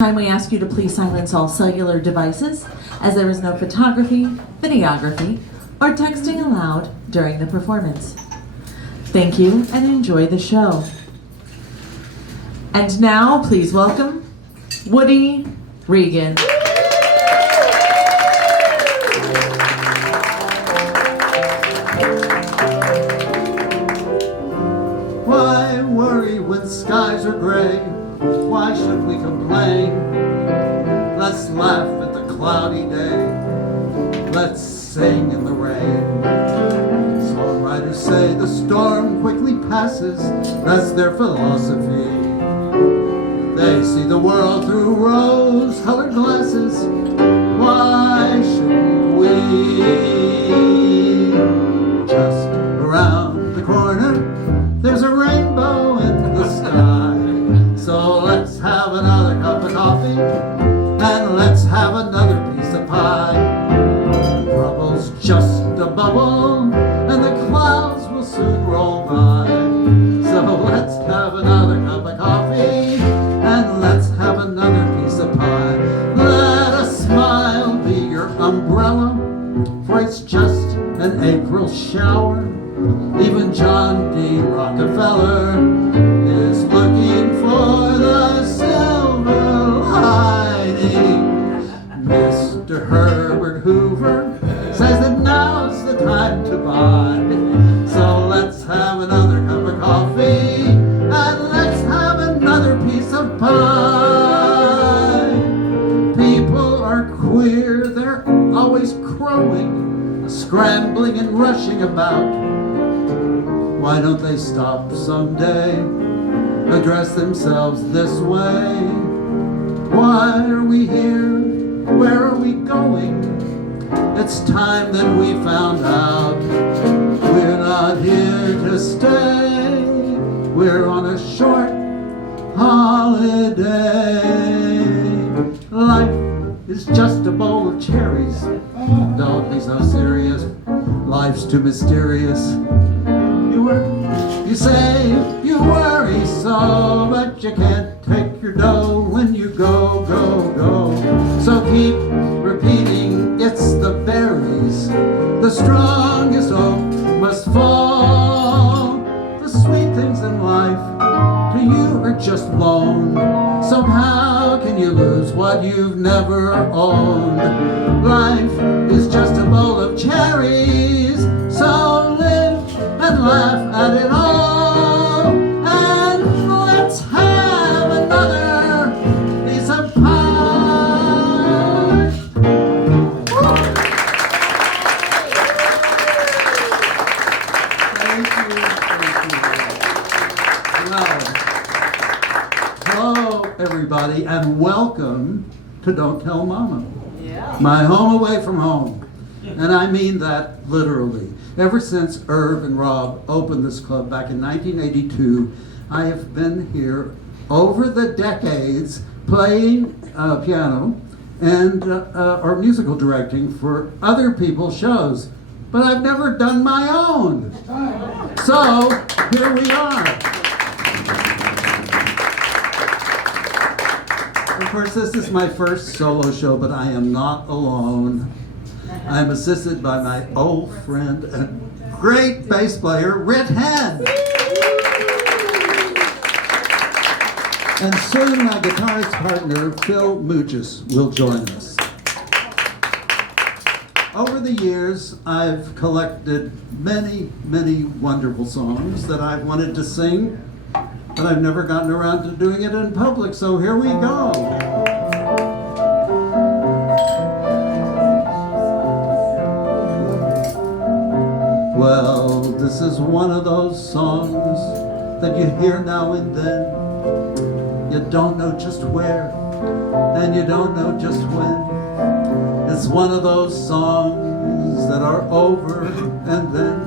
We ask you to please silence all cellular devices, as there is no photography, videography, or texting allowed during the performance. Thank you and enjoy the show. And now, please welcome Woody Regan. Why worry when skies are gray? Why should we complain? Let's laugh at the cloudy day. Let's sing in the rain. Songwriters say the storm quickly passes. That's their philosophy. They see the world through rose-colored glasses. Why shouldn't we? Just around the corner, there's a rainbow in the sky. So let's have another cup of coffee, and let's have another piece of pie. Trouble's just a bubble, and the clouds will soon roll by. So let's have another cup of coffee, and let's have another piece of pie. Let a smile be your umbrella, for it's just an April shower. Even John D. Rockefeller is looking for the silver lining. Mr. Herbert Hoover says that now's the time to buy. So let's have another cup of coffee, and let's have another piece of pie. People are queer, they're always crowing, scrambling and rushing about. Why don't they stop someday, address themselves this way? Why are we here? Where are we going? It's time that we found out. We're not here to stay. We're on a short holiday. Life is just a bowl of cherries. Don't be so serious. Life's too mysterious. You say you worry so, but you can't take your dough when you go, go, go. So keep repeating, it's the berries. The strongest oak must fall. The sweet things in life to you are just loan. So how can you lose what you've never owned? Life is just a bowl of cherries, so live and laugh at it all, and let's have another piece of pie. Thank you. Hello, everybody, and welcome to Don't Tell Mama. My home away from home. And I mean that literally. Ever since Irv and Rob opened this club back in 1982, I have been here over the decades playing piano and or musical directing for other people's shows. But I've never done my own. So here we are. Of course, this is my first solo show, but I am not alone. I'm assisted by my old friend and great bass player, Ritt Henn. And soon my guitarist partner, Phil Mougis, will join us. Over the years, I've collected many, many wonderful songs that I've wanted to sing, but I've never gotten around to doing it in public, so here we go. Well, this is one of those songs that you hear now and then. You don't know just where, and you don't know just when. It's one of those songs that are over and then.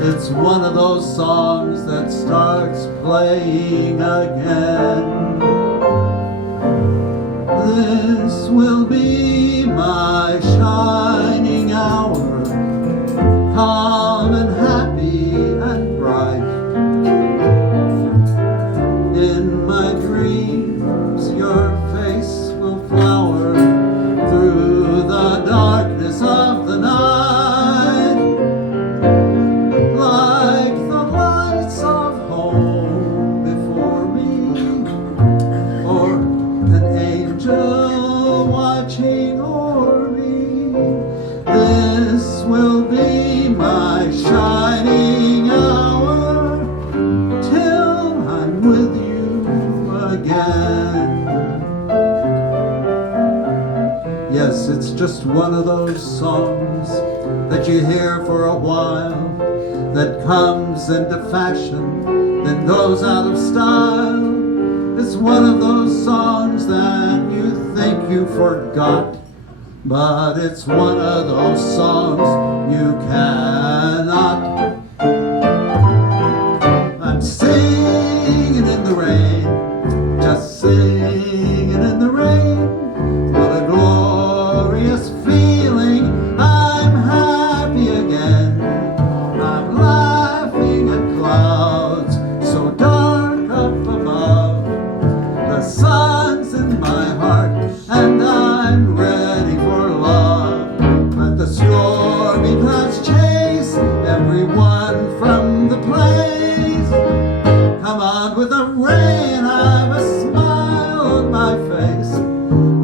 It's one of those songs that starts playing again. This will be my shining hour, calm and happy and bright. In my dreams, your face Yes, it's just one of those songs that you hear for a while, that comes into fashion, then goes out of style. It's one of those songs that you think you forgot, but it's one of those songs you cannot. I'm singing in the rain, just singing in the rain. What a glorious feeling, I'm happy again. I'm laughing at clouds so dark up above. The sun's in my heart and I'm ready for love. Let the stormy clouds chase everyone from the place. Come on with the rain, I've a smile on my face.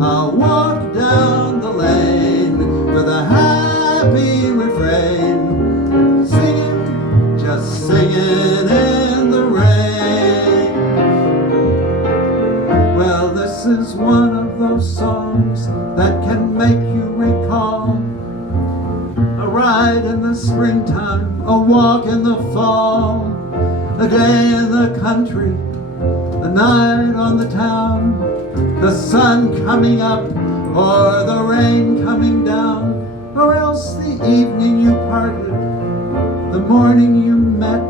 I'll walk down the lane with a happy refrain, singing, just singing in the rain. Well, this is one of those songs that can make you recall a ride in the springtime, a walk in the fall, a day in the country, a night on the town, the sun coming up or the rain coming down, or else the evening you parted, the morning you met,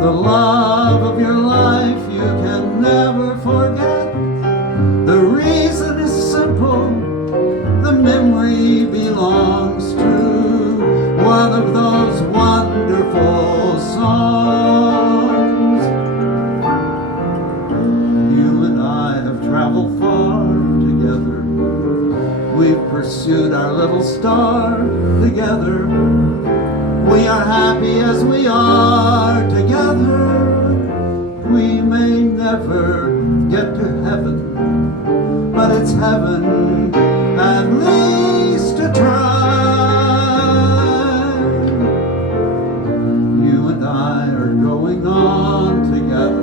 the love of your life you can never forget. The reason is simple, the memory belongs to one of those wonderful songs. You and I have traveled far together. We've pursued our little star together. We are happy as we are together. We may never get to heaven, but it's heaven at least to try. You and I are going on together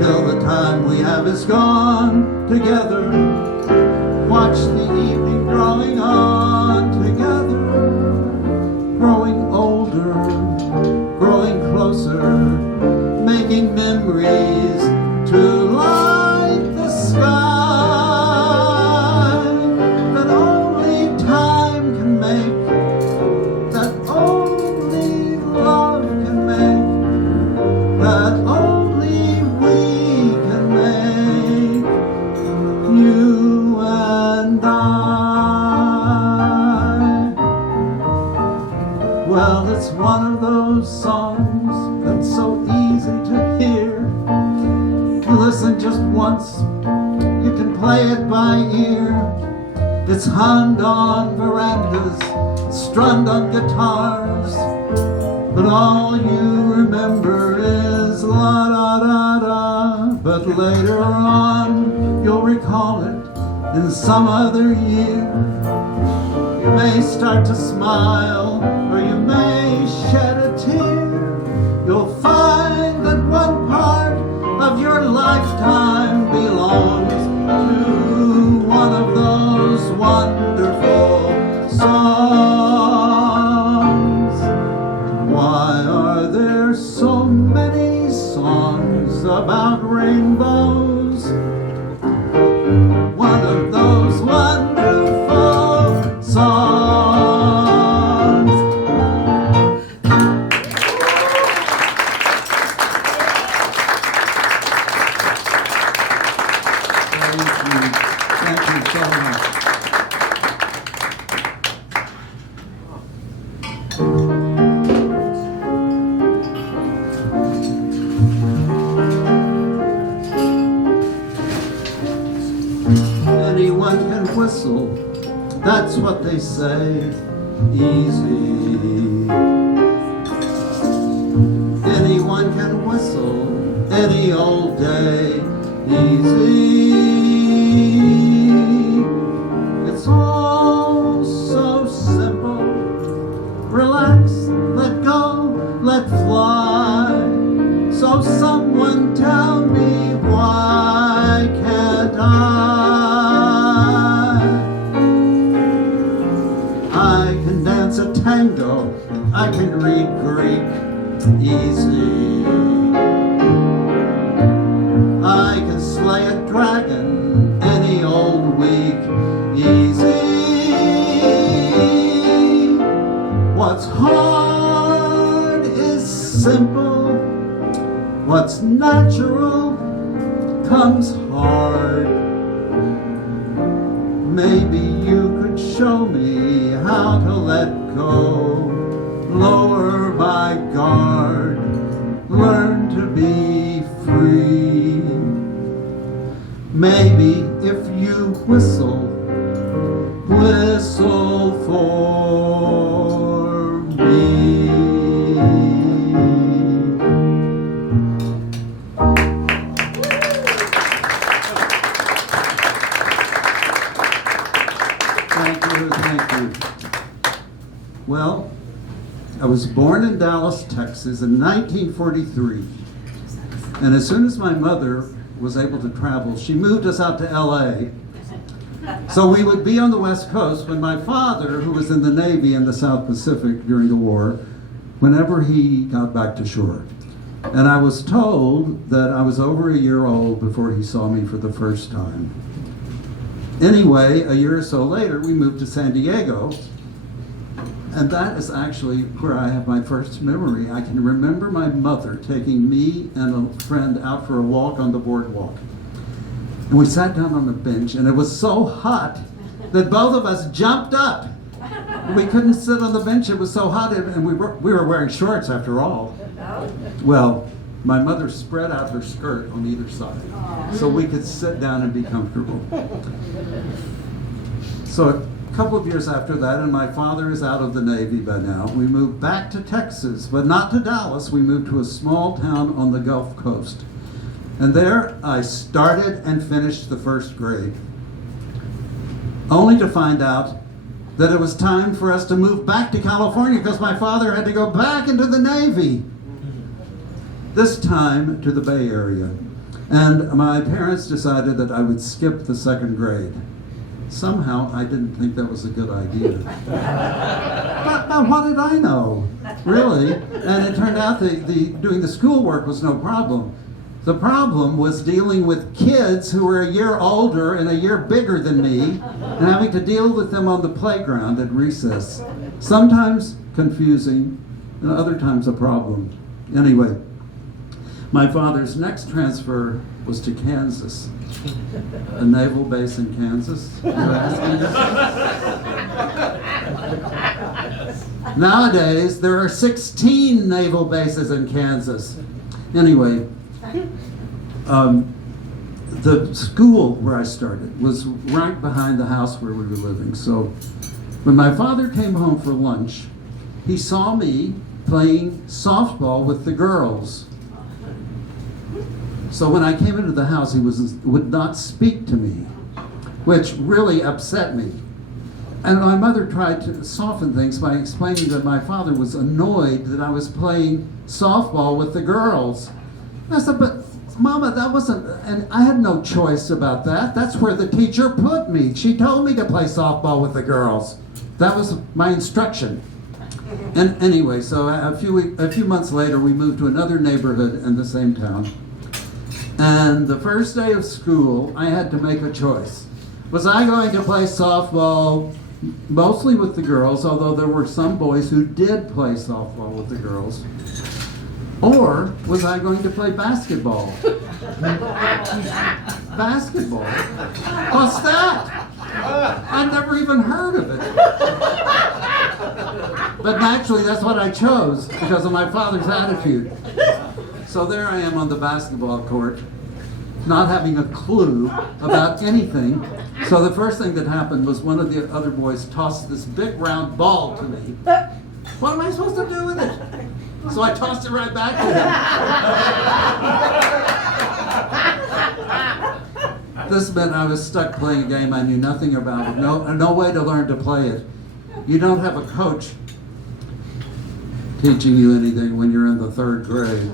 till the time we have is gone together. Watch the evening growing on together, growing older, growing closer, making memories to light the sky that only time can make, that only love can make, that only we can make, you and I. Well, it's one of those songs that's so easy to hear. You listen just once, you can play it by ear. It's hummed on verandas, strummed on guitars, but all you remember is la da da da. But later on, you'll recall it in some other year. You may start to smile, or you may shed a tear. You'll find that one part of your lifetime belongs to one of those wonderful songs. Why are there so many songs about rainbows? One of those wonderful songs. Thank you so much. Anyone can whistle, that's what they say, easy. Anyone can whistle any old day, easy. It's all so simple. Relax, let go, let fly. So someone tell me, why can't I? natural comes hard. Maybe you could show me how to let go, lower my guard, learn to be free. Maybe if you whistle for me. Thank you. Well, I was born in Dallas, Texas in 1943. And as soon as my mother was able to travel, she moved us out to LA. So we would be on the West Coast when my father, who was in the Navy in the South Pacific during the war, whenever he got back to shore. And I was told that I was over a year old before he saw me for the first time. Anyway, a year or so later, we moved to San Diego, and that is actually where I have my first memory. I can remember my mother taking me and a friend out for a walk on the boardwalk. And we sat down on the bench, and it was so hot that both of us jumped up. We couldn't sit on the bench, it was so hot, and we were wearing shorts after all. Well, my mother spread out her skirt on either side so we could sit down and be comfortable. So a couple of years after that, and my father is out of the Navy by now, we moved back to Texas, but not to Dallas. We moved to a small town on the Gulf Coast. And there I started and finished the first grade, only to find out that it was time for us to move back to California because my father had to go back into the Navy. This time to the Bay Area. And my parents decided that I would skip the second grade. Somehow I didn't think that was a good idea. But what did I know, really? And it turned out doing the schoolwork was no problem. The problem was dealing with kids who were a year older and a year bigger than me, and having to deal with them on the playground at recess. Sometimes confusing, and other times a problem. Anyway, my father's next transfer was to Kansas, a naval base in Kansas. You're asking us? Nowadays, there are 16 naval bases in Kansas. Anyway, the school where I started was right behind the house where we were living. So when my father came home for lunch, he saw me playing softball with the girls. So when I came into the house, he would not speak to me, which really upset me. And my mother tried to soften things by explaining that my father was annoyed that I was playing softball with the girls. I said, but Mama, that wasn't, and I had no choice about that. That's where the teacher put me. She told me to play softball with the girls. That was my instruction. And anyway, so a few months later, we moved to another neighborhood in the same town. And the first day of school, I had to make a choice. Was I going to play softball mostly with the girls, although there were some boys who did play softball with the girls, or was I going to play basketball? Basketball? What's that? I've never even heard of it. But naturally, that's what I chose because of my father's attitude. So there I am on the basketball court, not having a clue about anything. So the first thing that happened was one of the other boys tossed this big round ball to me. What am I supposed to do with it? So I tossed it right back to him. This meant I was stuck playing a game I knew nothing about. No way to learn to play it. You don't have a coach teaching you anything when you're in the third grade.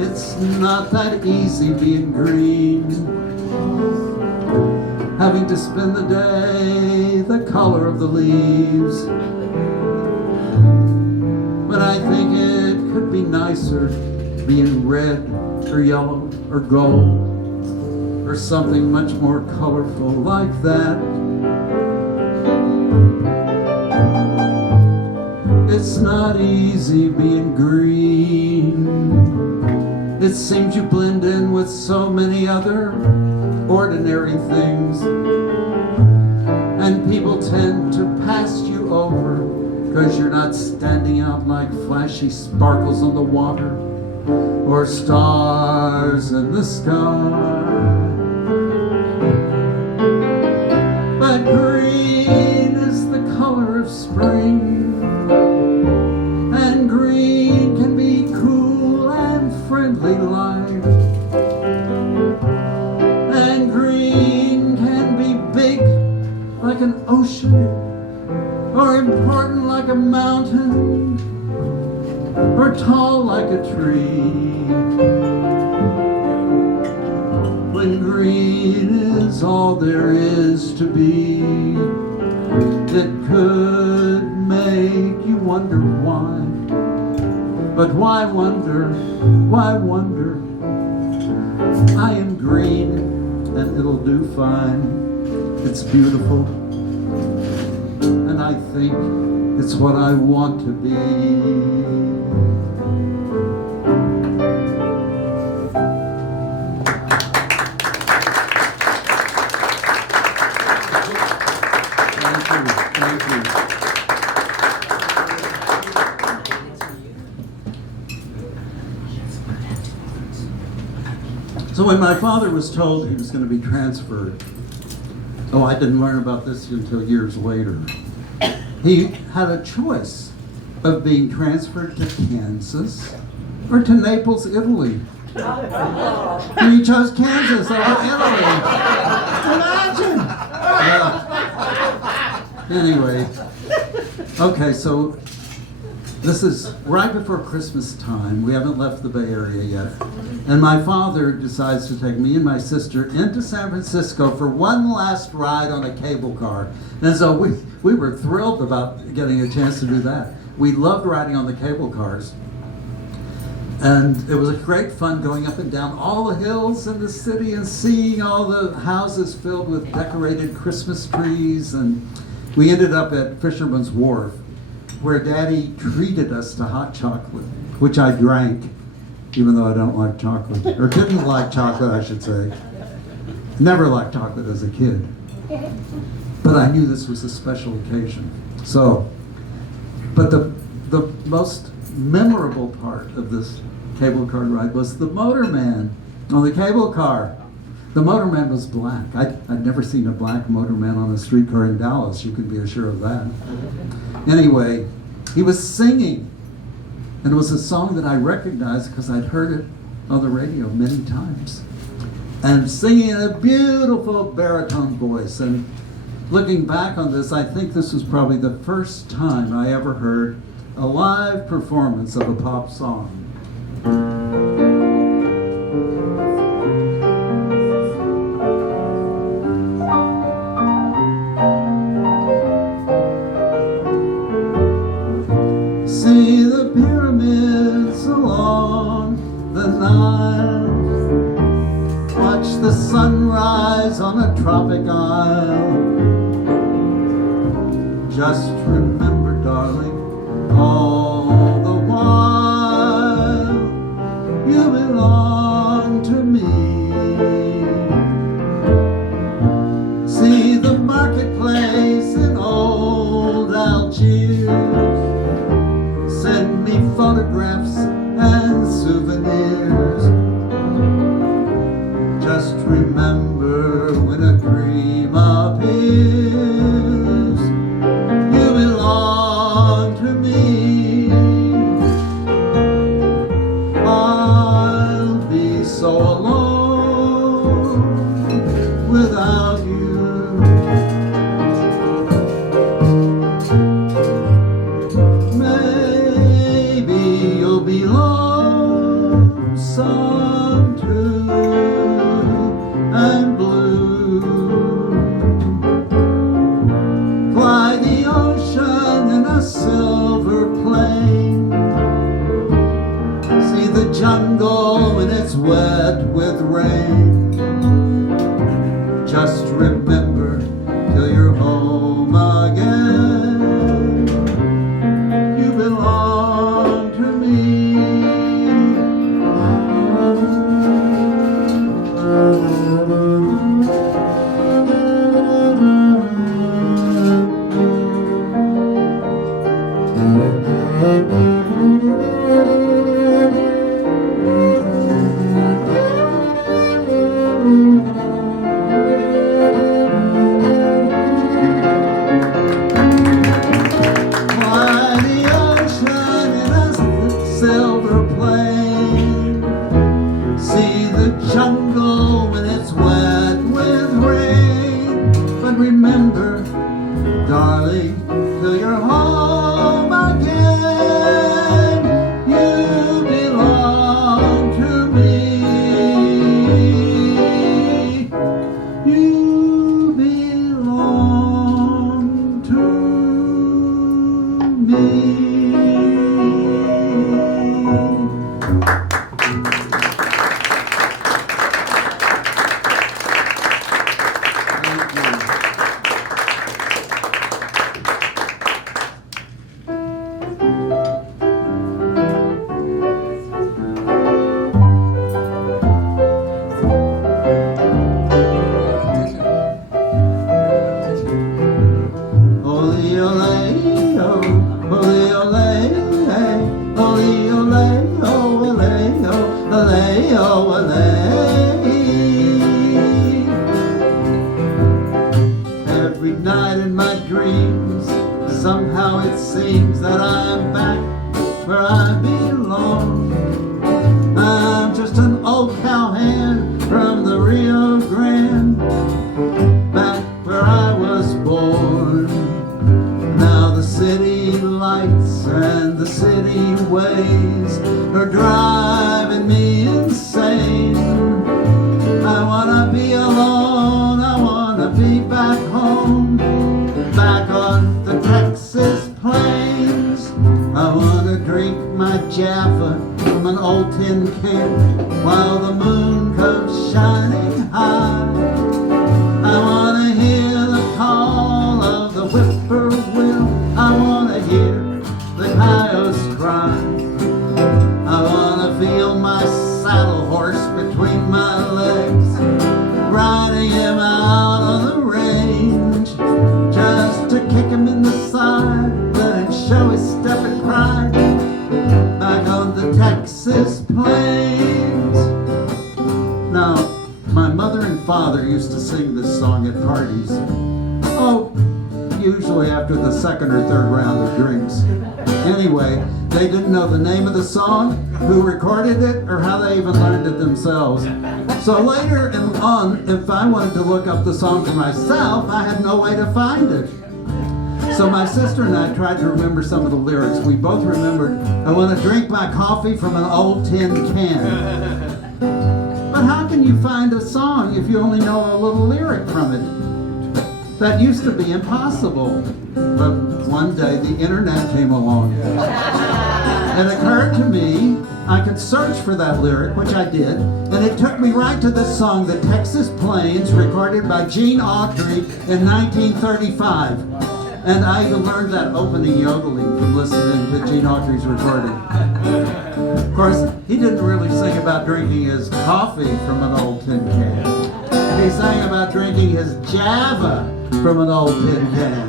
It's not that easy being green, having to spend the day the color of the leaves. But I think it could be nicer being red or yellow or gold or something much more colorful like that. It's It's not easy being green. It seems you blend in with so many other ordinary things, and people tend to pass you over because you're not standing out like flashy sparkles on the water or stars in the sky. But green is the color of spring, and green can be cool and friendly life, and green can be big like an ocean, or important like a mountain, or tall like a tree. When green is all there is to be, it could make you wonder why. But why wonder? Why wonder? I am green and it'll do fine. It's beautiful, and I think it's what I want to be. Thank you. So when my father was told he was going to be transferred, I didn't learn about this until years later. He had a choice of being transferred to Kansas or to Naples, Italy. And he chose Kansas over Italy. Imagine! Yeah. Anyway, okay, so this is right before Christmas time. We haven't left the Bay Area yet. And my father decides to take me and my sister into San Francisco for one last ride on a cable car. And so we were thrilled about getting a chance to do that. We loved riding on the cable cars. And it was a great fun going up and down all the hills in the city and seeing all the houses filled with decorated Christmas trees. And we ended up at Fisherman's Wharf, where Daddy treated us to hot chocolate, which I drank, even though I don't like chocolate, or didn't like chocolate, I should say. Never liked chocolate as a kid. But I knew this was a special occasion. So, but the most memorable part of this cable car ride was the motorman on the cable car. The motorman was black. I'd never seen a black motorman on a streetcar in Dallas, you can be assured of that. Anyway, he was singing, and it was a song that I recognized because I'd heard it on the radio many times. And singing in a beautiful baritone voice. And looking back on this, I think this was probably the first time I ever heard a live performance of a pop song. See the pyramids along the Nile, watch the sunrise on a tropic isle. Just remember, darling, all the while you belong to me. See the marketplace in old Algiers, send me photographs and souvenirs. Just remember when a dream appears, you belong to me. I'll be so alone without you. Maybe you'll be lonesome too, and blue. Fly the ocean in a silver plane, see the jungle when it's wet with rain. Just remember till you're home again, you belong see the jungle when it's wet with rain. But remember, darling, till you're home again, you belong to me. You belong to me. Every night in my dreams, somehow it seems that I'm back where I belong. I'm just an old cowhand from the Rio Grande, back where I was born. Now the city lights and the city ways are driving me insane. I wanna be alone, I wanna be back home, back on the Texas plains. I wanna drink my Java from an old tin can while the moon comes shining high. I wanna hear the call of the whippoorwill, I wanna hear the coyotes cry. I wanna feel my saddle horse between my legs, riding him out on the range, just to kick him in the side, let him show his step and pride, back on the Texas plains. Now, my mother and father used to sing this song at parties. Oh, usually after the second or third round of drinks. Anyway, they didn't know the name of the song, who recorded it, or how they even learned it themselves. So later on, if I wanted to look up the song for myself, I had no way to find it. So my sister and I tried to remember some of the lyrics. We both remembered, I want to drink my coffee from an old tin can. But how can you find a song if you only know a little lyric from it? That used to be impossible. But one day the internet came along. It occurred to me I could search for that lyric, which I did, and it took me right to this song, The Texas Plains, recorded by Gene Autry in 1935. And I even learned that opening yodeling from listening to Gene Autry's recording. Of course, he didn't really sing about drinking his coffee from an old tin can. He sang about drinking his Java from an old tin can.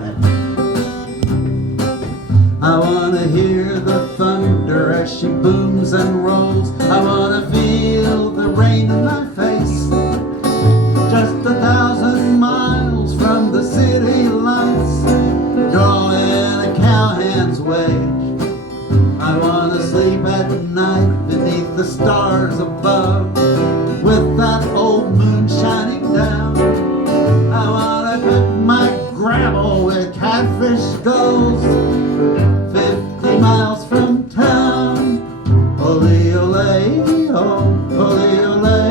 I wanna hear the thunder as she booms and rolls. I wanna feel the rain in my face. Just 1,000 miles from the city lights, drawing a cowhand's wage. I wanna sleep at night beneath the stars above, with that old moon shining down. I wanna cook my gravel with catfish skulls, 50 miles from town. Ole, ole, oh, ole, ole,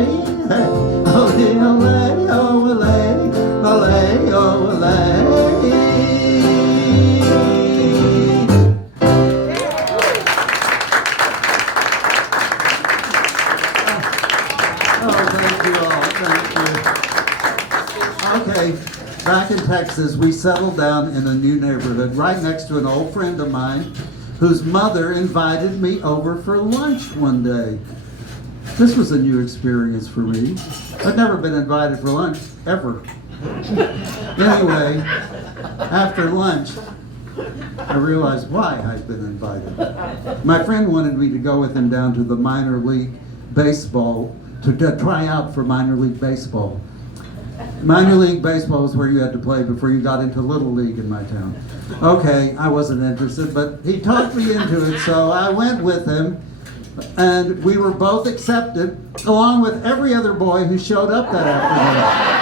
hey, ole, ole, oh, ole, ole, oh, ole. Oh, thank you all, thank you. Okay, back in Texas, we settled down in a new neighborhood right next to an old friend of mine whose mother invited me over for lunch one day. This was a new experience for me. I'd never been invited for lunch, ever. Anyway, after lunch, I realized why I'd been invited. My friend wanted me to go with him down to the minor league baseball, to try out for minor league baseball. Minor league baseball is where you had to play before you got into Little League in my town. Okay, I wasn't interested, but he talked me into it, so I went with him. And we were both accepted, along with every other boy who showed up that afternoon.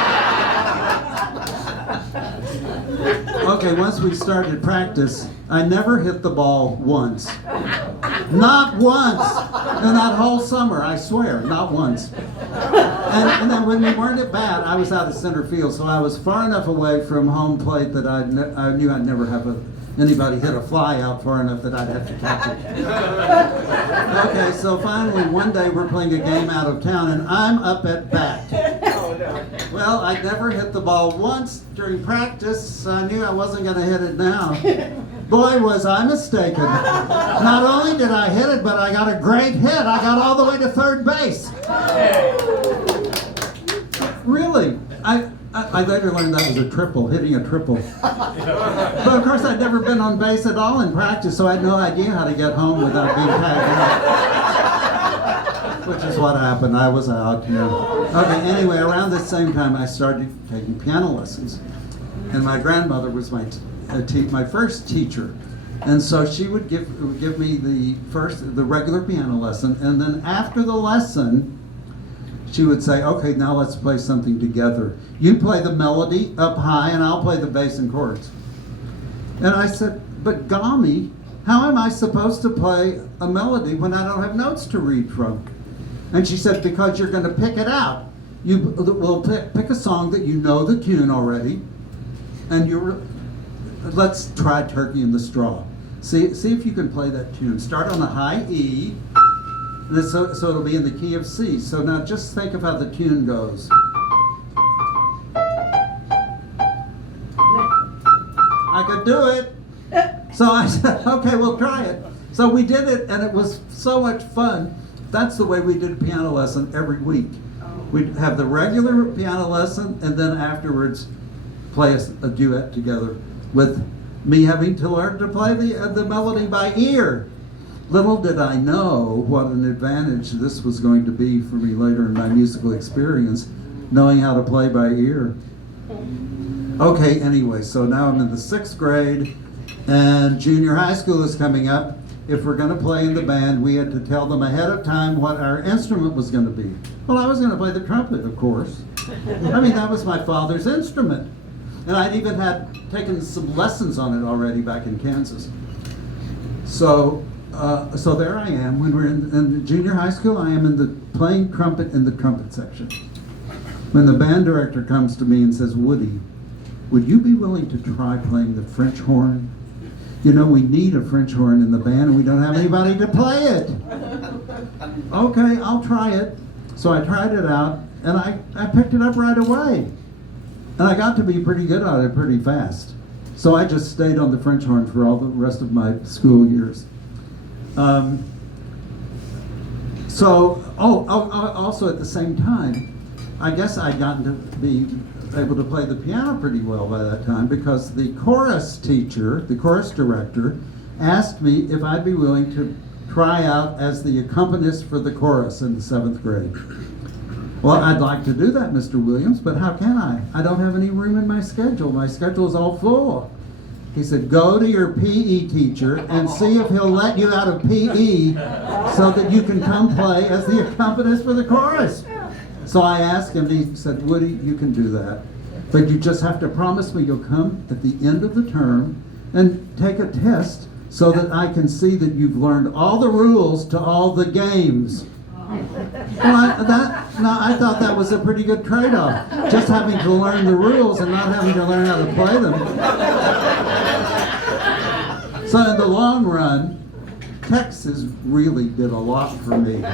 Okay, once we started practice, I never hit the ball once. Not once in that whole summer, I swear, not once. And then when we weren't at bat, I was out of center field, so I was far enough away from home plate that I knew I'd never have anybody hit a fly out far enough that I'd have to catch it. Okay, so finally one day we're playing a game out of town and I'm up at bat. Well, I'd never hit the ball once during practice, so I knew I wasn't going to hit it now. Boy, was I mistaken. Not only did I hit it, but I got a great hit. I got all the way to third base. Really? I later learned that was a triple, hitting a triple. But of course I'd never been on base at all in practice, so I had no idea how to get home without being tagged out. Which is what happened. I was out, yeah. Okay, anyway, around the same time I started taking piano lessons. And my grandmother was my first teacher. And so she would give me the regular piano lesson, and then after the lesson, she would say, okay, now let's play something together. You play the melody up high and I'll play the bass and chords. And I said, but Gami, how am I supposed to play a melody when I don't have notes to read from? And she said, because you're going to pick it out. We'll pick a song that you know the tune already, and let's try Turkey in the Straw. See if you can play that tune. Start on a high E, so it'll be in the key of C. So now just think of how the tune goes. I could do it. So I said, okay, we'll try it. So we did it, and it was so much fun. That's the way we did a piano lesson every week. We'd have the regular piano lesson, and then afterwards play a duet together with me having to learn to play the melody by ear. Little did I know what an advantage this was going to be for me later in my musical experience, knowing how to play by ear. Okay, anyway, so now I'm in the 6th grade, and junior high school is coming up. If we're going to play in the band, we had to tell them ahead of time what our instrument was going to be. Well, I was going to play the trumpet, of course. I mean, that was my father's instrument. And I'd even had taken some lessons on it already back in Kansas. So there I am. When we're in junior high school, I am playing trumpet in the trumpet section. When the band director comes to me and says, Woody, would you be willing to try playing the French horn? You know, we need a French horn in the band and we don't have anybody to play it. Okay, I'll try it. So I tried it out and I picked it up right away. And I got to be pretty good at it pretty fast. So I just stayed on the French horn for all the rest of my school years. Also at the same time, I guess I'd gotten to be able to play the piano pretty well by that time because the chorus teacher, the chorus director, asked me if I'd be willing to try out as the accompanist for the chorus in the 7th grade. Well, I'd like to do that, Mr. Williams, but how can I? I don't have any room in my schedule. My schedule is all full. He said, go to your PE teacher and see if he'll let you out of PE so that you can come play as the accompanist for the chorus. So I asked him, and he said, Woody, you can do that. But you just have to promise me you'll come at the end of the term and take a test so that I can see that you've learned all the rules to all the games. Well, I thought that was a pretty good trade-off. Just having to learn the rules and not having to learn how to play them. So in the long run, Texas really did a lot for me.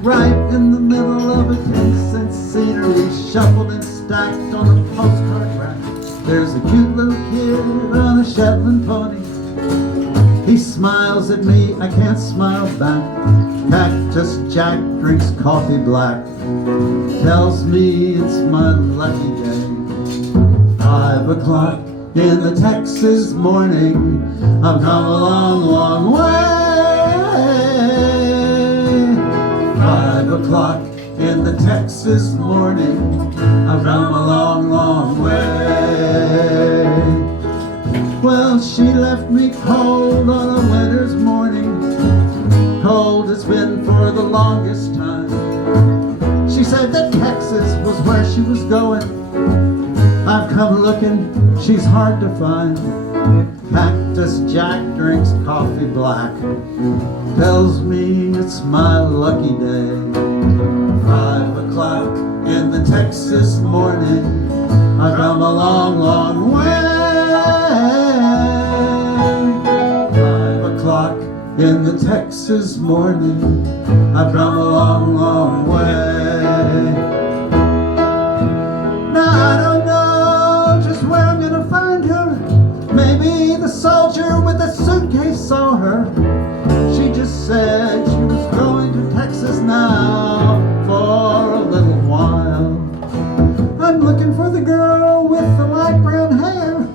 Right in the middle of a 10-cent scenery, shuffled and stacked on a postcard rack, there's a cute little kid on a Shetland pony. He smiles at me, I can't smile back. Cactus Jack drinks coffee black, tells me it's my lucky day. 5 o'clock in the Texas morning, I've come a long, long way. 5 o'clock in the Texas morning, I've come a long, long way. Well, she left me cold on a winter's morning, for the longest time. She said that Texas was where she was going. I've come looking, she's hard to find. Cactus Jack drinks coffee black, tells me it's my lucky day. 5 o'clock in the Texas morning, I've come a long, long way. 5 o'clock in the Texas morning, I've come a long, long way. Now I don't know just where I'm gonna find her. Maybe the soldier with the suitcase saw her. She just said she was going to Texas now for a little while. I'm looking for the girl with the light brown hair,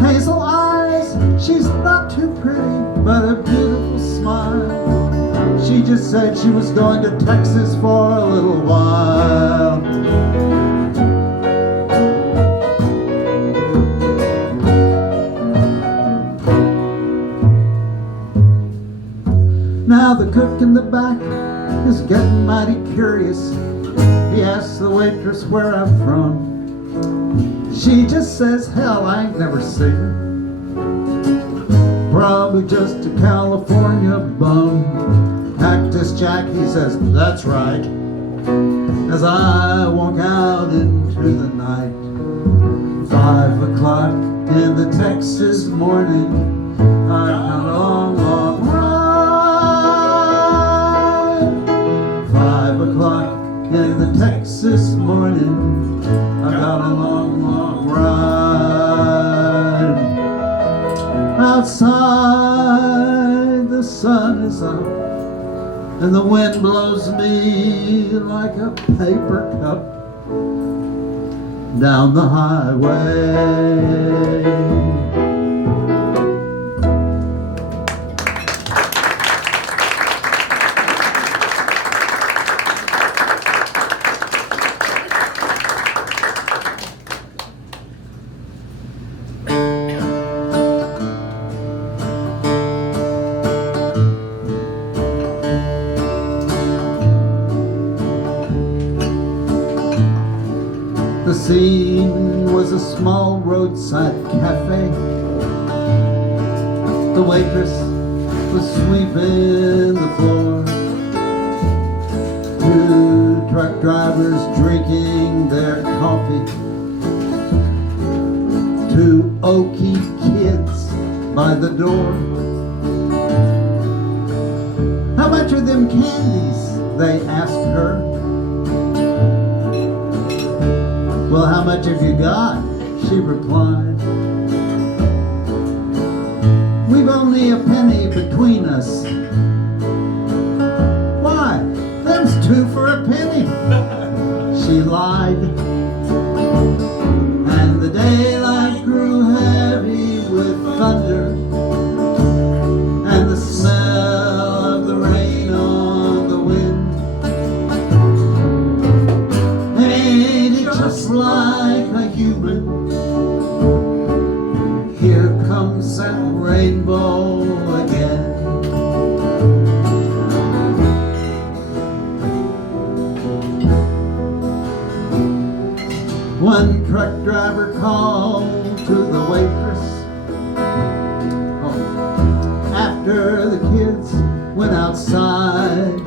hazel eyes. She's not too pretty, but a beautiful smile. She just said she was going to Texas for a little while. Now the cook in the back is getting mighty curious. He asks the waitress where I'm from. She just says, hell, I ain't never seen her. Probably just a California bum. Cactus Jack, he says, that's right. As I walk out into the night, 5 o'clock in the Texas morning, I've had a long, long ride. 5 o'clock in the Texas morning, I've got a long, long ride. Outside the sun is up, and the wind blows me like a paper cup down the highway. The scene was a small roadside cafe. The waitress was sweeping the floor. 2 truck drivers drinking their coffee. 2 oaky kids by the door. How much are them candies? They asked her. Well, how much have you got? She replied. We've only a penny between us. Why? Them's 2 for a penny. She lied. And the daylight grew heavy with thunder, and the smell of the rain on the wind. Just like a human, here comes that rainbow again. One truck driver called to the waitress after the kids went outside.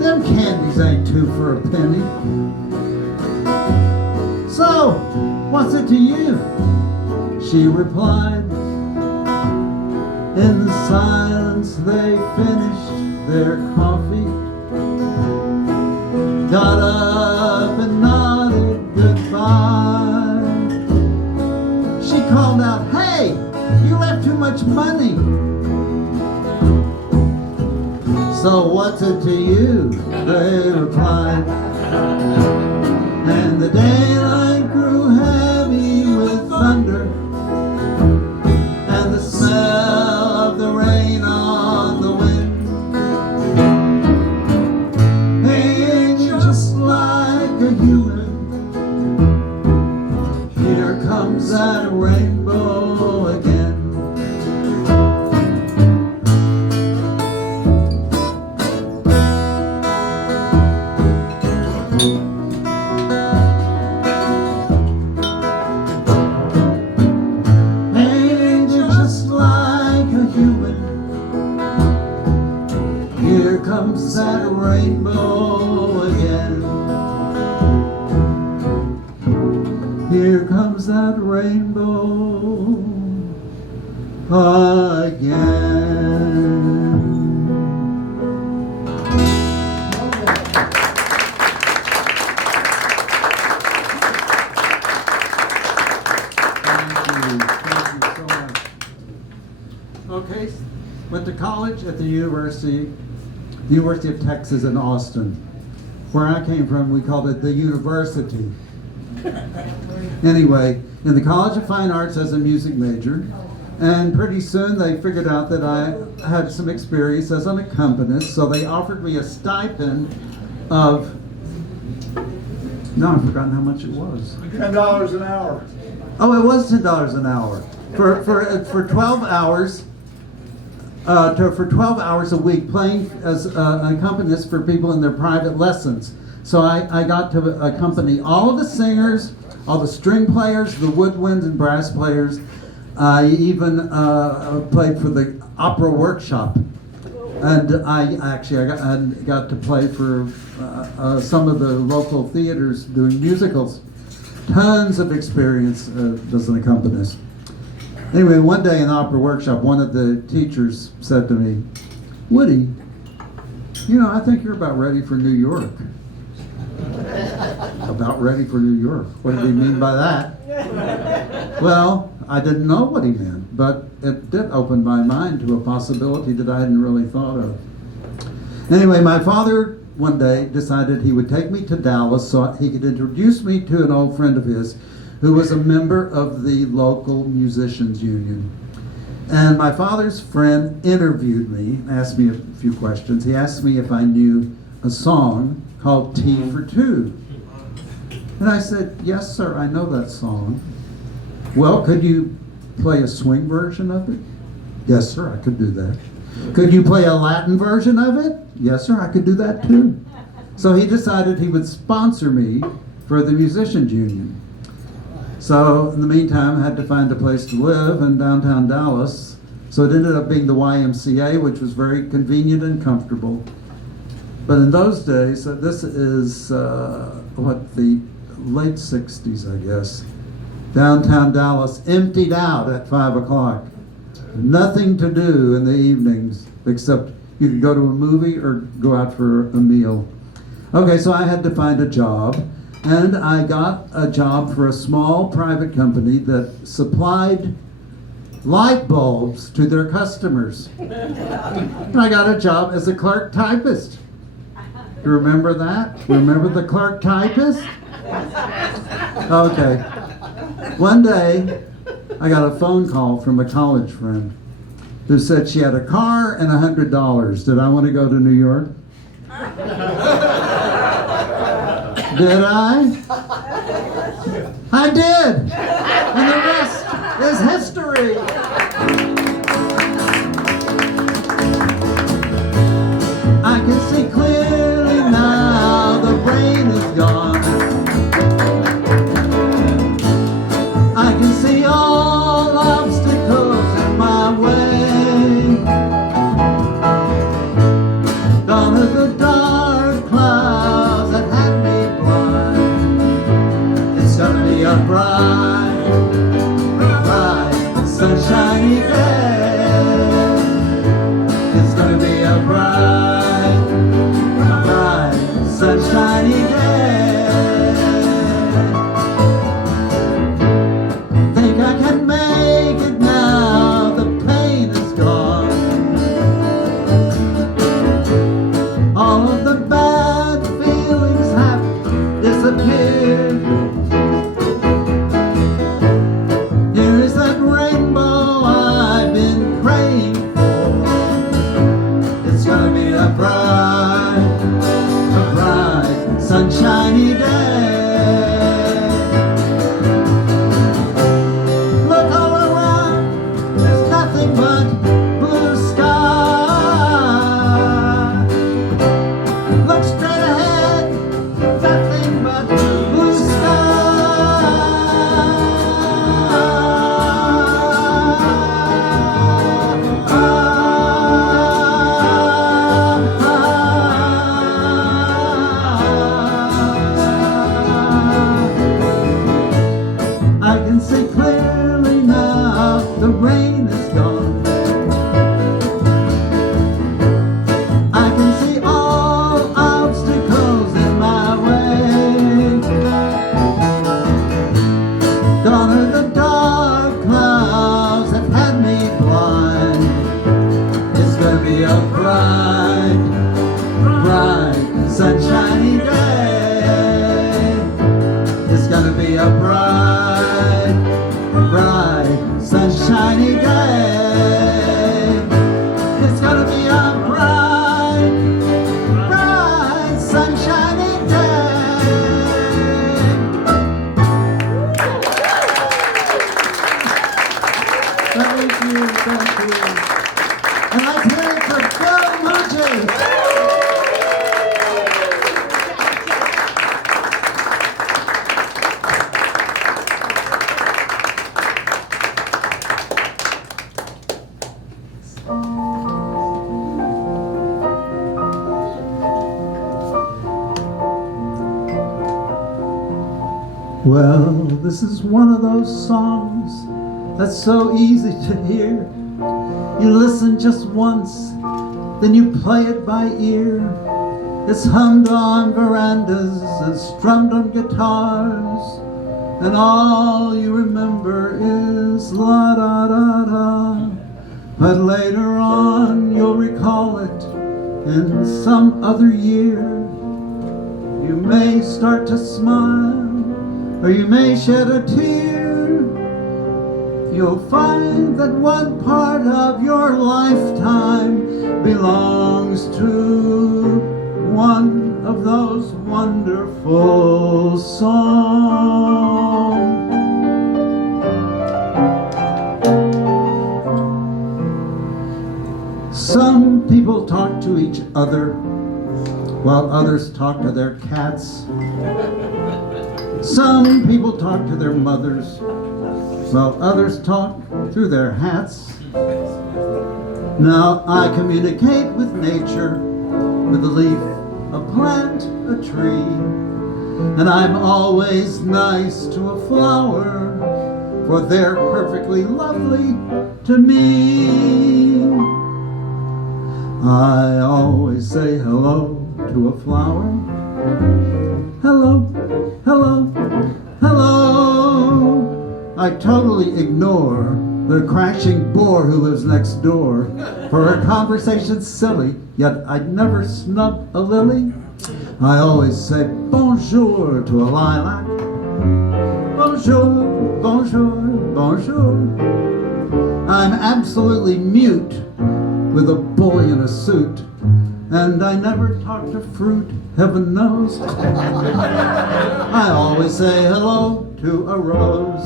Them candies ain't 2 for a penny. So, what's it to you? She replied. In silence they finished their coffee, got up and nodded goodbye. She called out, hey, you left too much money. So what's it to you? They replied. And the daylight grew heavy with thunder, and the smell of the rain on the wind. Ain't just like a human, here comes that rainbow again. Painted just like a human. Here comes that rainbow again. Here comes that rainbow again. Thank you so much. Okay, went to college at the University of Texas in Austin. Where I came from, we called it the university. Anyway, in the College of Fine Arts as a music major, and pretty soon they figured out that I had some experience as an accompanist, so they offered me a stipend of, no, I've forgotten how much it was. $10 an hour. Oh, it was $10 an hour for 12 hours. For 12 hours a week, playing as an accompanist for people in their private lessons. So I got to accompany all of the singers, all the string players, the woodwinds and brass players. I even played for the opera workshop, and I got to play for some of the local theaters doing musicals. Tons of experience as an accompanist. Anyway, one day in the opera workshop, one of the teachers said to me, "Woody, you know, I think you're about ready for New York." About ready for New York. What did he mean by that? Well, I didn't know what he meant, but it did open my mind to a possibility that I hadn't really thought of. Anyway, my father one day decided he would take me to Dallas so he could introduce me to an old friend of his who was a member of the local musicians union. And my father's friend interviewed me, asked me a few questions. He asked me if I knew a song called Tea for Two. And I said, "Yes, sir, I know that song." "Well, could you play a swing version of it?" "Yes, sir, I could do that." "Could you play a Latin version of it?" "Yes, sir, I could do that too." So he decided he would sponsor me for the musicians union. So in the meantime, I had to find a place to live in downtown Dallas. So it ended up being the YMCA, which was very convenient and comfortable. But in those days, this is the late 60s, I guess. Downtown Dallas emptied out at 5 o'clock. Nothing to do in the evenings except you could go to a movie or go out for a meal. Okay, so I had to find a job. And I got a job for a small private company that supplied light bulbs to their customers. And I got a job as a clerk typist. You remember that? Remember the clerk typist? Okay. One day, I got a phone call from a college friend who said she had a car and $100. Did I want to go to New York? Did I? I did! And the rest is history! I can see clearly now the rain is gone. I can see all obstacles in my way. Gone are the dark clouds that had me blind. It's gonna be a bright, bright, sunshiny day. It's gonna be a bright, bright, sunshiny day. Think I can make it now, the pain is gone. All of the bad feelings have disappeared. Here is that rainbow I've been praying for. It's gonna be a bright, sunshiny day. Look all around, there's nothing but blue sky. Look straight ahead, nothing Well, this is one of those songs that's so easy to hear. You listen just once, then you play it by ear. It's hummed on verandas and strummed on guitars, and all you remember is la da da da. But later on you'll recall it in some other year. You may start to smile, or you may shed a tear. You'll find that one part of your lifetime belongs to one of those wonderful songs. Some people talk to each other while others talk to their cats. Some people talk to their mothers while others talk through their hats. Now I communicate with nature, with a leaf, a plant, a tree, and I'm always nice to a flower, for they're perfectly lovely to me. I always say hello to a flower. Hello, hello, hello. I totally ignore the crashing bore who lives next door, for her conversation's silly, yet I'd never snub a lily. I always say bonjour to a lilac. Bonjour, bonjour, bonjour. I'm absolutely mute with a boy in a suit, and I never talk to fruit, heaven knows. I always say hello to a rose.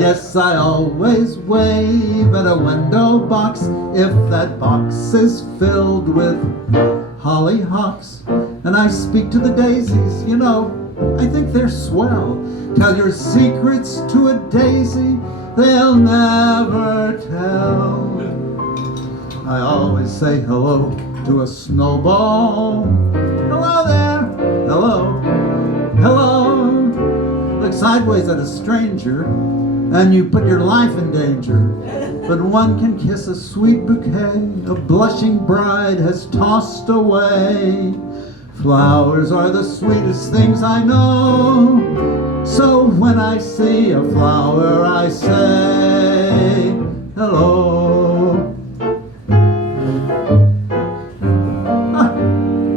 Yes, I always wave at a window box if that box is filled with hollyhocks. And I speak to the daisies, you know, I think they're swell. Tell your secrets to a daisy, they'll never tell. I always say hello to a snowball. Hello there, hello, hello. Look sideways at a stranger and you put your life in danger. But one can kiss a sweet bouquet a blushing bride has tossed away. Flowers are the sweetest things I know, so when I see a flower I say hello.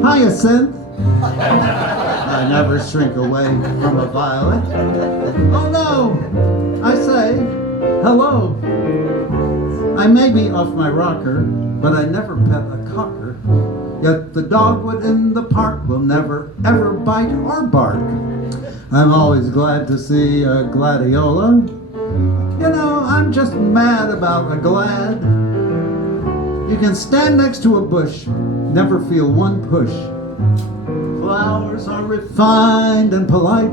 Hyacinth. I never shrink away from a violet. Oh no, I say hello. I may be off my rocker, but I never pet a cocker. Yet the dogwood in the park will never ever bite or bark. I'm always glad to see a gladiola. You know, I'm just mad about a glad. You can stand next to a bush, never feel one push. Flowers are refined and polite.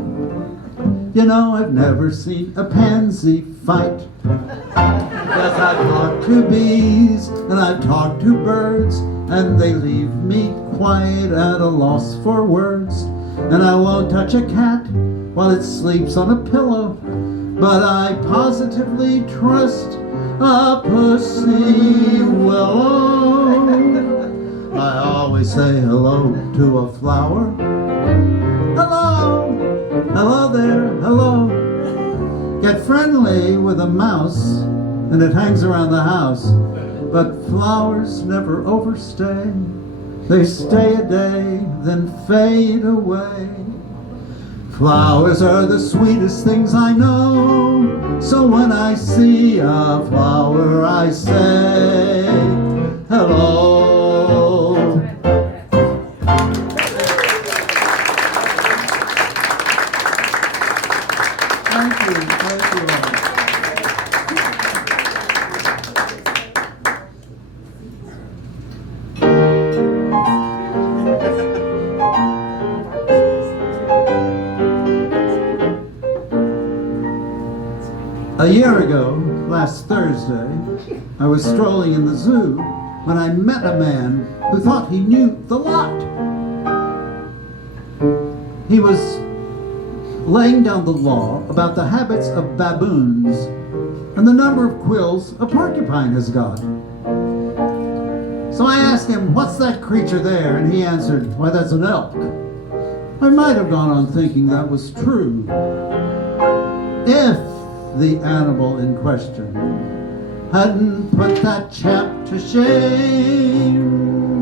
You know, I've never seen a pansy fight. Yes, I've talked to bees and I've talked to birds, and they leave me quite at a loss for words. And I won't touch a cat while it sleeps on a pillow, but I positively trust a pussy willow. I always say hello to a flower. Hello, hello there, hello. Get friendly with a mouse and it hangs around the house. But flowers never overstay. They stay a day, then fade away. Flowers are the sweetest things I know, so when I see a flower I say hello. Thank you, thank you. A year ago, last Thursday, I was strolling in the zoo when I met a man who thought he knew the lot. He was laying down the law about the habits of baboons and the number of quills a porcupine has got. So I asked him, "What's that creature there?" And he answered, "Why, that's an elk." I might have gone on thinking that was true if the animal in question hadn't put that chap to shame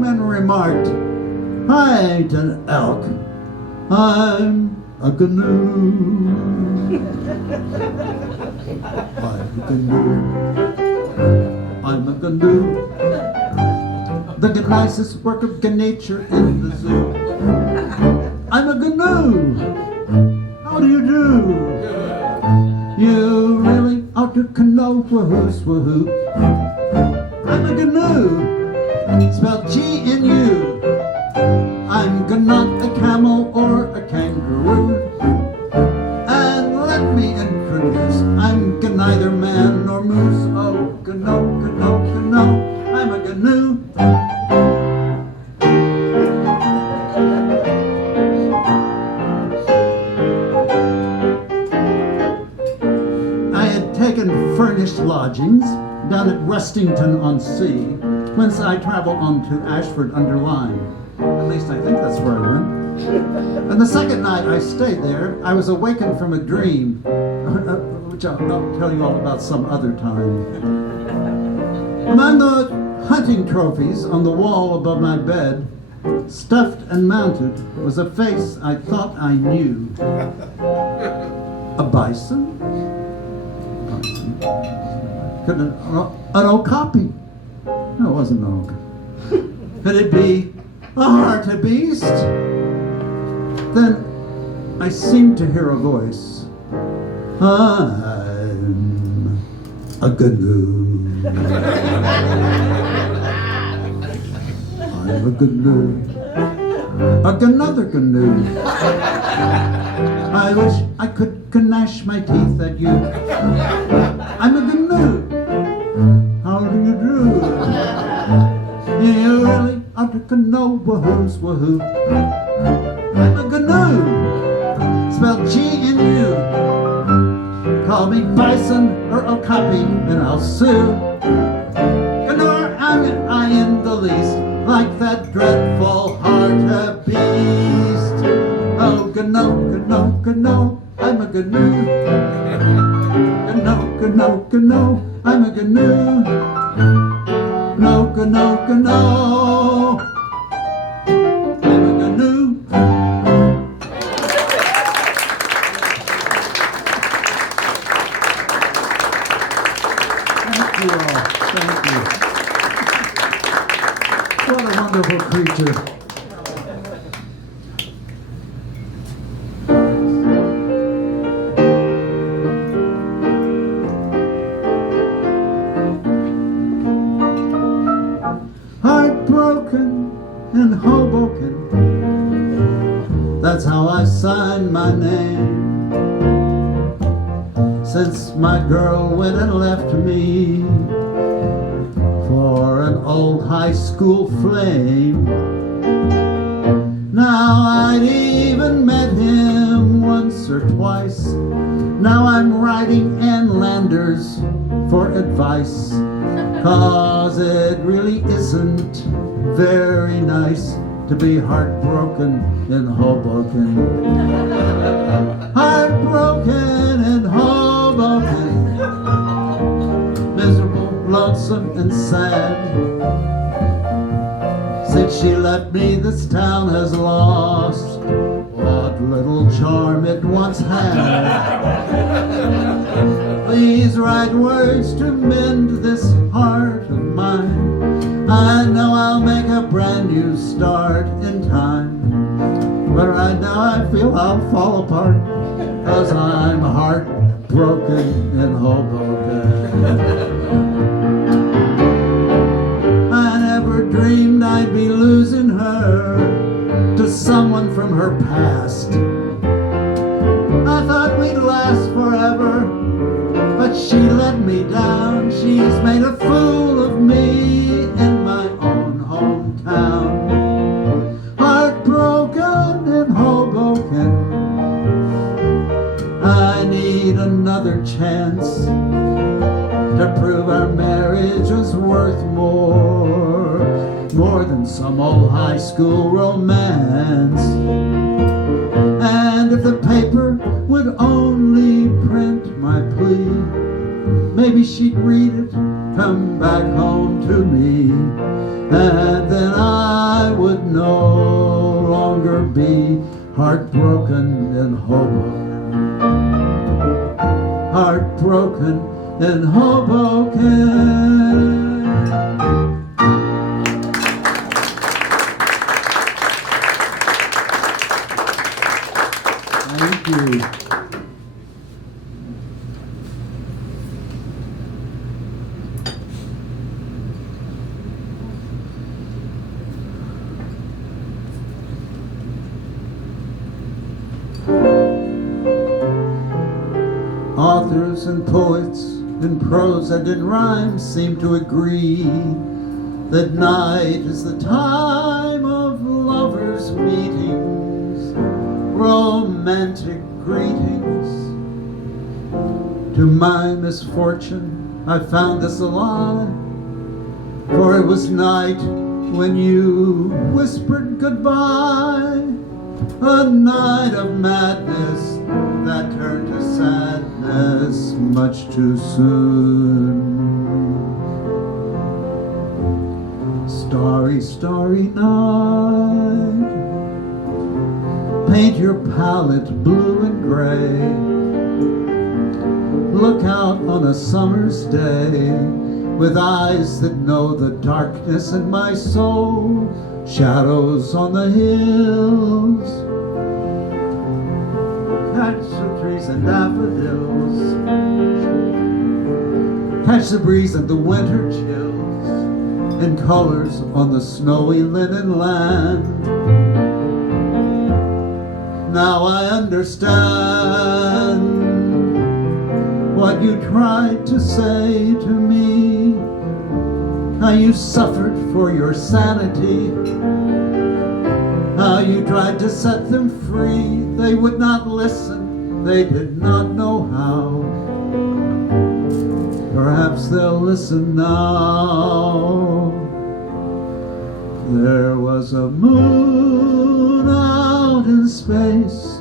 and remarked, "I ain't an elk, I'm a canoe." I'm a canoe. I'm a canoe. The nicest work of nature in the zoo. I'm a canoe. How do you do? You really ought to canoe, wahoo, swahoo. I'm a canoe, spelled G-N-U. I'm not a camel or a kangaroo. And let me introduce, I'm neither man nor moose. Oh, canoe, canoe, canoe, I'm a canoe. Furnished lodgings down at Rustington-on-Sea, whence I travel on to Ashford-under-Lyne. At least I think that's where I went. And the second night I stayed there, I was awakened from a dream, which I'll tell you all about some other time. Among the hunting trophies on the wall above my bed, stuffed and mounted, was a face I thought I knew. A bison? An okapi. No, it wasn't an oak. Could it be a hartebeest? Then I seemed to hear a voice. I'm a canoe. I'm a canoe. Another canoe. I wish I could gnash my teeth at you. I'm a canoe. How do you do? You really ought to canoe, wahoo, wahoo. I'm a canoe, spelled G-N-U. Call me bison or okapi, and I'll sue. Nor am I in the least like that dreadful hartebeest. Oh, canoe, canoe, canoe, I'm a canoe. Canoe, canoe, canoe, I'm a canoe. No, canoe, canoe, I'm a canoe. Thank you all. Thank you. What a wonderful creature. In Hoboken, that's how I signed my name. Since my girl went and left me for an old high school flame. Now I'd even met him once or twice. Now I'm writing Landers for advice, 'cause it really isn't very nice to be heartbroken in Hoboken. Heartbroken in Hoboken, miserable, lonesome, and sad. Since she left me, this town has lost what little charm it once had. Please write words to mend this heart of mine. I know I'll make a brand new start in time. But right now I feel I'll fall apart, 'cause I'm heartbroken in Hoboken. I never dreamed I'd be losing her to someone from her past. I thought we'd last forever, but she let me down. She's made a fool of me in my own hometown. Heartbroken in Hoboken, another chance to prove our marriage was worth more than some old high school romance. And if the paper would only print my plea, maybe she'd read it, come back home to me, and then I would no longer be heartbroken in Hoboken. Heartbroken in Hoboken. Thank you. Authors and poets in prose and in rhyme seem to agree that night is the time of lovers' meetings, romantic greetings. To my misfortune, I found this a lie, for it was night when you whispered goodbye, a night of madness that turned to sadness much too soon. Starry, starry night, paint your palette blue and gray. Look out on a summer's day with eyes that know the darkness in my soul, shadows on the hills. Catch the trees and daffodils, catch the breeze and the winter chills, in colors on the snowy linen land. Now I understand what you tried to say to me, how you suffered for your sanity, how you tried to set them free. They would not listen, they did not know how. Perhaps they'll listen now. There was a moon out in space,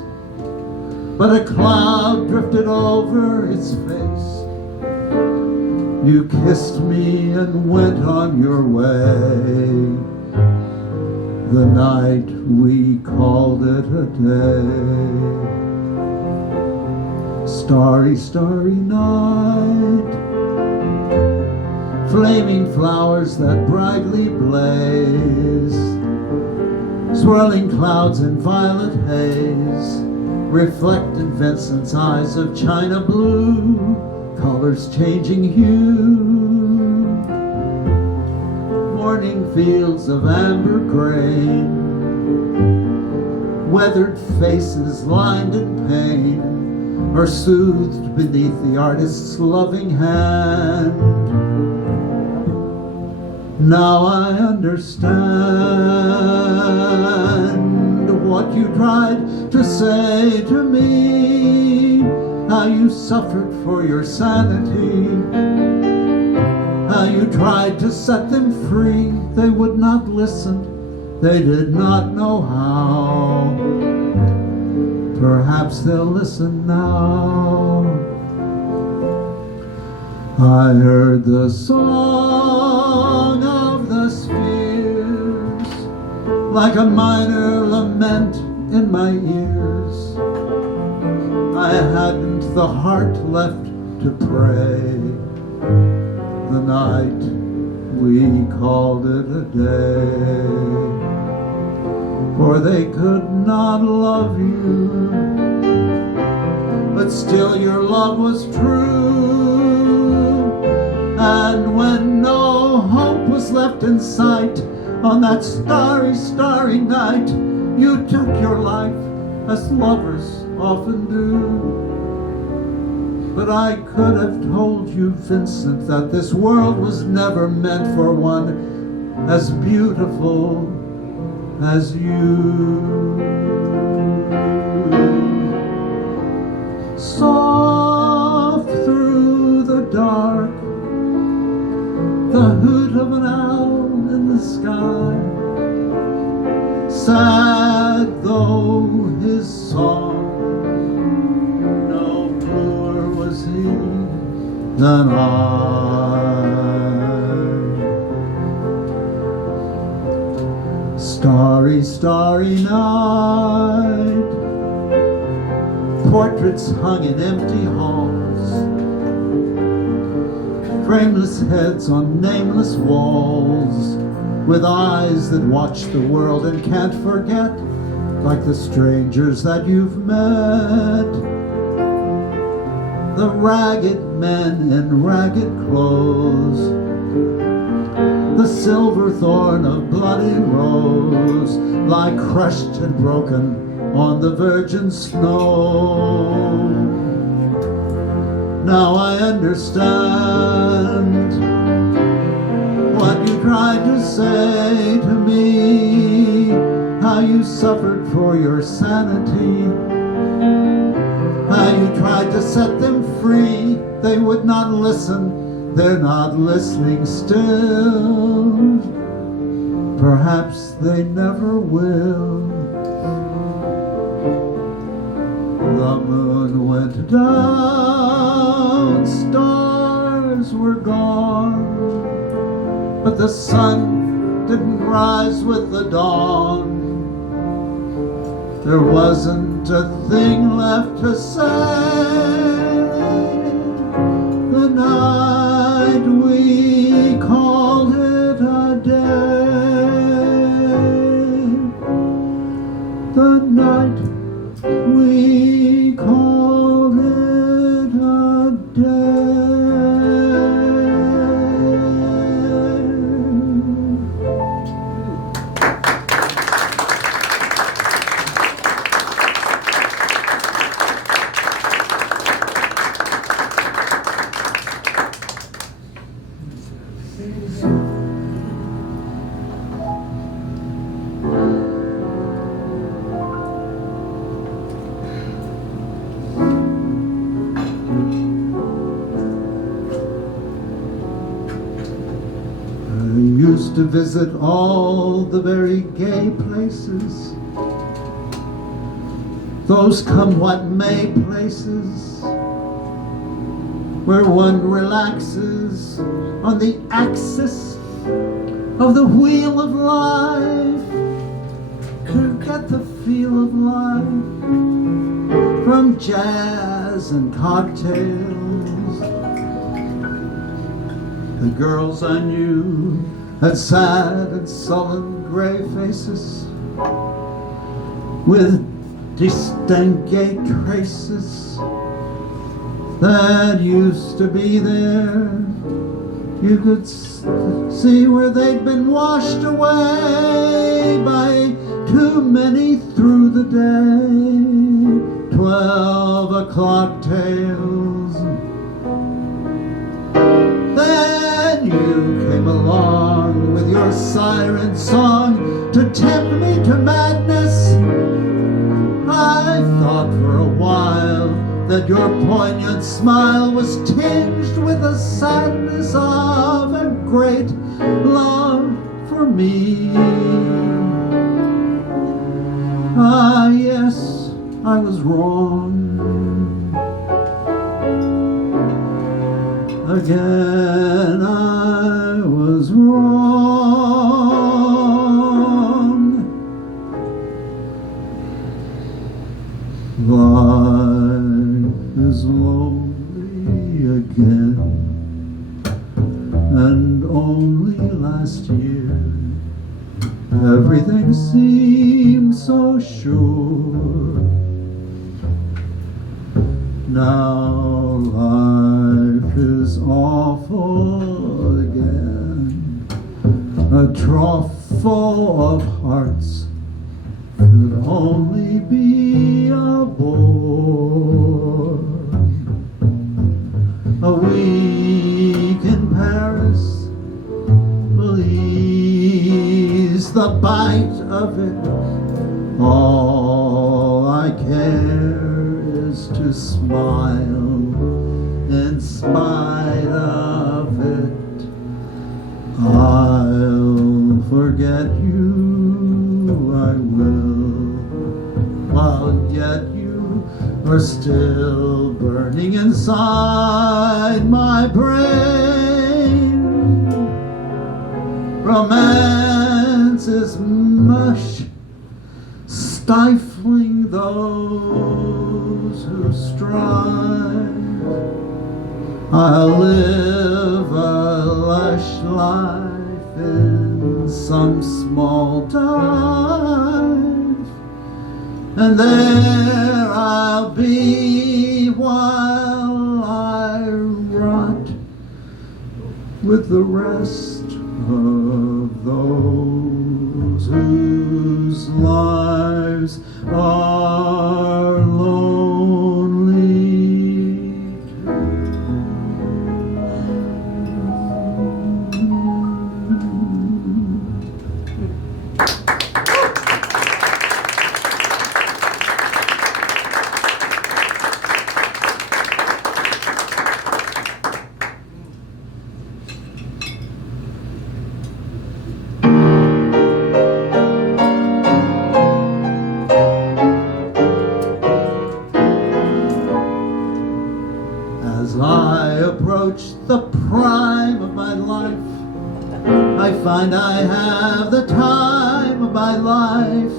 but a cloud drifted over its face. You kissed me and went on your way. The night we called it a day. Starry, starry night, flaming flowers that brightly blaze, swirling clouds in violet haze, reflect in Vincent's eyes of china blue, colors changing hue. Morning fields of amber grain, weathered faces lined in pain, are soothed beneath the artist's loving hand. Now I understand what you tried to say to me, how you suffered for your sanity, how you tried to set them free. They would not listen, they did not know how. Perhaps they'll listen now. I heard the song of the spheres, like a minor lament in my ears. I hadn't the heart left to pray. The night we called it a day, for they could not love you, but still your love was true. And when no hope was left in sight, on that starry, starry night, you took your life as lovers often do. But I could have told you, Vincent, that this world was never meant for one as beautiful as you. Soft sad though his song, no bluer was he than I. Starry, starry night, portraits hung in empty halls, frameless heads on nameless walls, with eyes that watch the world and can't forget, like the strangers that you've met. The ragged men in ragged clothes, the silver thorn of bloody rose, lie crushed and broken on the virgin snow. Now I understand what you tried to say to me, how you suffered for your sanity, how you tried to set them free. They would not listen, they're not listening still. Perhaps they never will. The moon went down, stars were gone, but the sun didn't rise with the dawn. There wasn't a thing left to say. The night we called it a day. The night we called it a day. To visit all the very gay places, those come what may places, where one relaxes on the axis of the wheel of life to get the feel of life from jazz and cocktails. The girls I knew had sad and sullen gray faces with distant gay traces that used to be there. You could see where they'd been washed away by too many through the day. 12 o'clock tales. Then you came along with your siren song to tempt me to madness. I thought for a while that your poignant smile was tinged with the sadness of a great love for me. Ah, yes, I was wrong. Again I was wrong. Life is lonely again, and only last year everything seemed so sure. Now life is awful again, a trough full of hearts could only be a bore. A week in Paris will ease the bite of it. All I care is to smile in spite of it. I'll forget you, I will. yet you are still burning inside my brain. Romance is mush, stifling those who strive. I'll live a lush life in some small dive, and there I'll be while I rot with the rest of those whose lives are lonely. As I approach the prime of my life, I find I have the time of my life,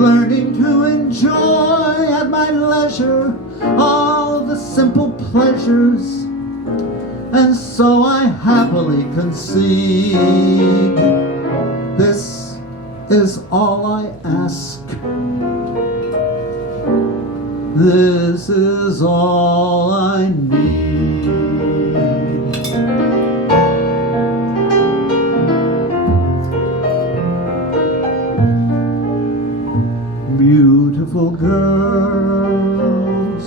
learning to enjoy at my leisure all the simple pleasures, and so I happily concede. This is all I ask. This is all I need. Beautiful girls,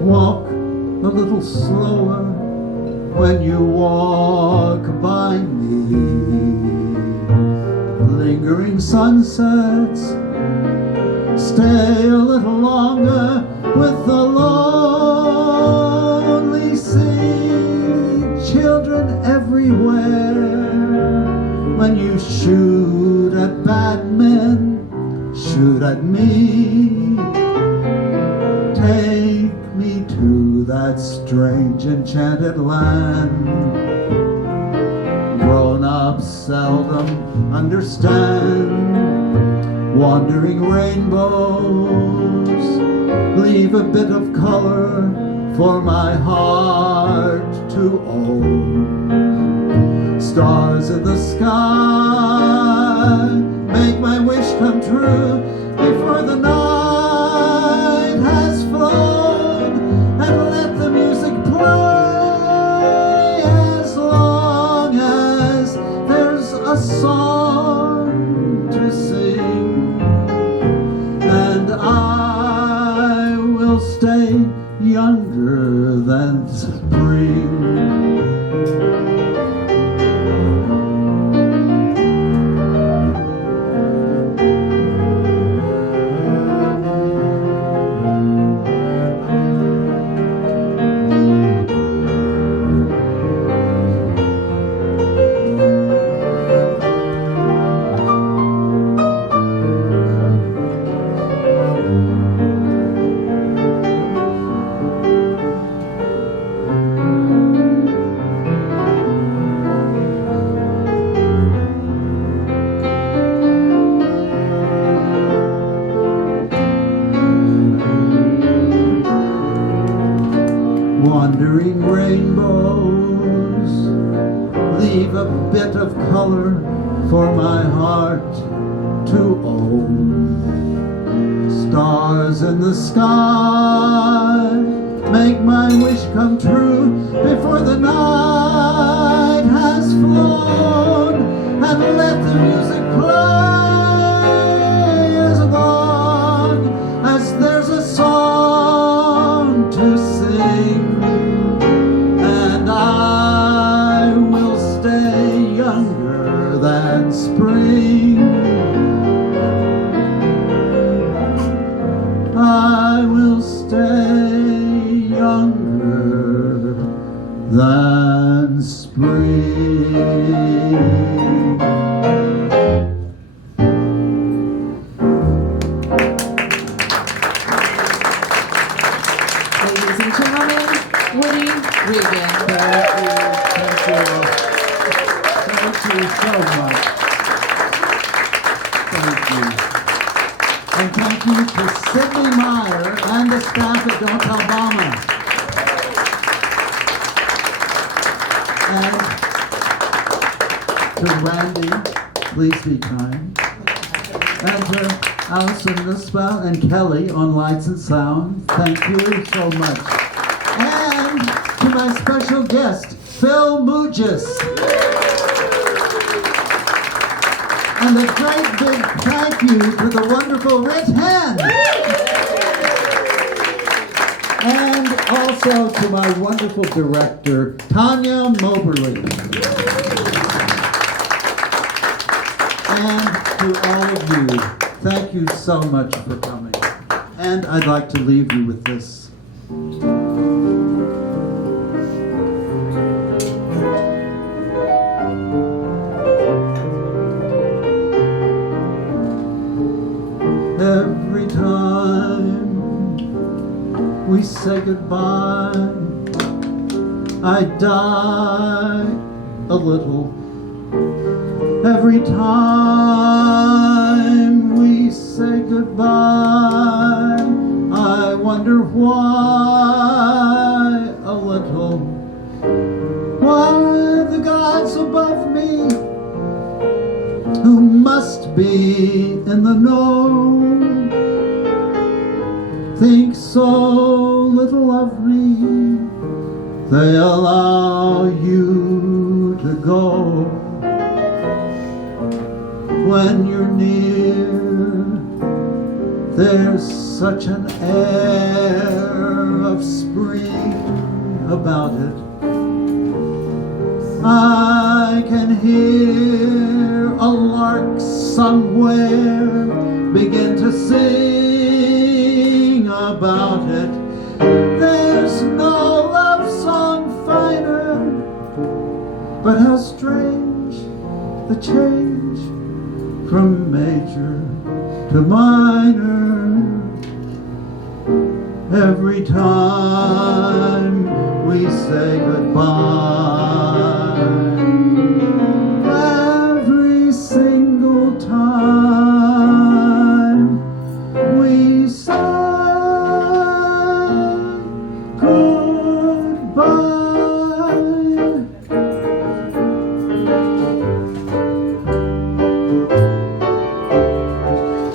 walk a little slower when you walk by me. Lingering sunsets, stay a little longer with the lonely sea. Children everywhere, when you shoot at bad men, shoot at me. Take me to that strange enchanted land. Grown-ups seldom understand. Wandering rainbows leave a bit of color for my heart to own. Stars in the sky make my wish come true before the night has flown, and let the music play as long as there's a song to sing, and I will stay younger than spring. Wandering rainbows leave a bit of color for my heart to own. Stars in the sky make my wish come true before the night has flown, and let the music play as long as there's a song to sing. I will stay younger than spring. I will stay younger than spring. Regan. Thank you so much. Thank you. And thank you to Sydney Meyer and the staff at Don't Tell Mama. And to Randy, please be kind. And to Allison Nussbaum and Kelly on Lights and Sound, thank you so much. And to my special guest, Phil Mougis. And a great big thank you to the wonderful Ritt Henn. And also to my wonderful director, Tanya Moberley. And to all of you, thank you so much for coming. And I'd like to leave you with this. Every time we say goodbye, I die a little. Every time we say goodbye, I wonder why a little. Why the gods above me, who must be in the know, think so little of me, they allow you to go. When you're near, there's such an air of spring about it. I can hear a lark somewhere begin to sing about it. There's no love song finer, but how strange the change from major to minor. Every time we say goodbye, every single time we say goodbye.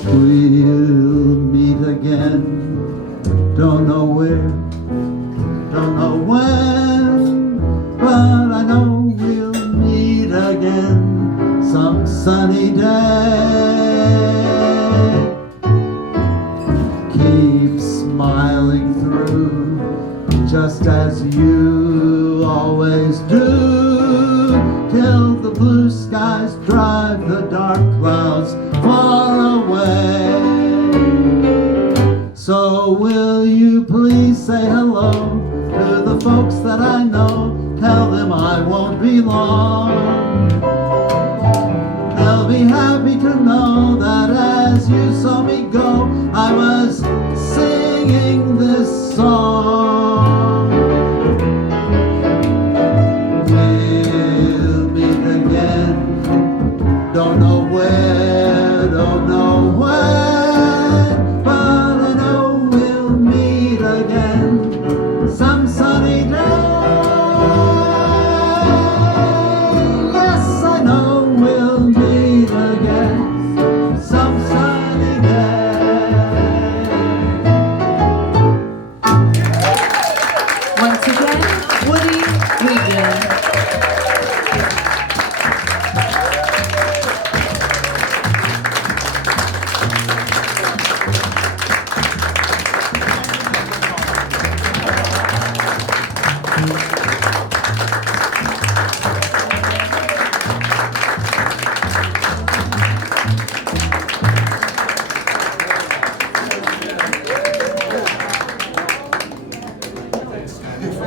We'll meet again, don't know where, don't know when, but I know we'll meet again some sunny day. Keep smiling through, just as you always do, till the blue skies drive the dark clouds far away. So will you please say hello to the folks that I know, tell them I won't be long. They'll be happy to know that as you saw me go, I was singing this song. We'll meet again, don't know where, don't know when, but I know we'll meet again some sunny day. Yes, I know we'll meet again some sunny day. Once again, Woody Regan.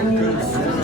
Good.